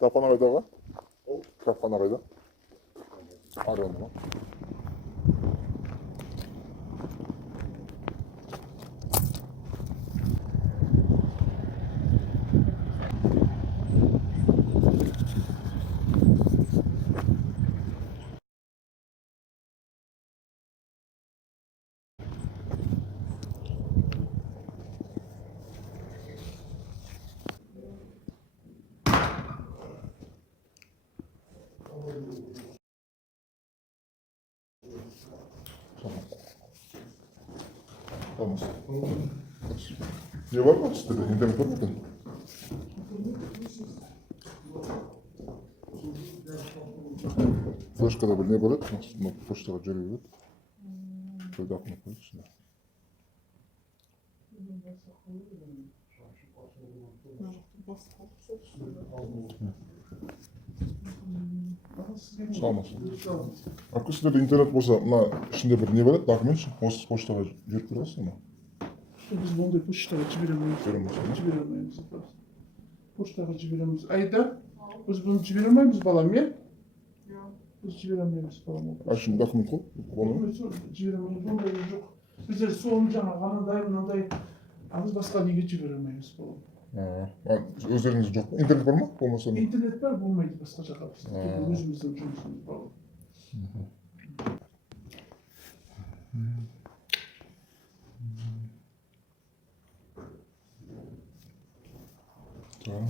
Kitapxana qaydaqa? Kitapxana qayda? Arayonda. Tamam. Ne var mı sitede? İnternet var mı? Флешкада бір не болады, поштаға жүре береді. Көлді ақына қойды ішіне. Саламатсыз. Ако сіздерде интернет болса, мына ішінде бір не болады, документ үшін, осы поштаға жіберіп тұрасыз ба? Biz bunday pochtaga jiberamiz. Pochtaga jiberamiz. Ayda biz buni jibermaymiz balam ya? Biz jibermaymiz balam. Şimdi dокумент қой. Jibermaymiz. Bunday жоқ. Bizler soğum жаңа мынандай biz басқа неге жіберемейміз balam. Өздеріңіз жоқ па? Интернет бар ма? Болмаса интернет бар, болмайды басқа жаққа біз. Өзіміздің жұмысымыз бар. Tamam.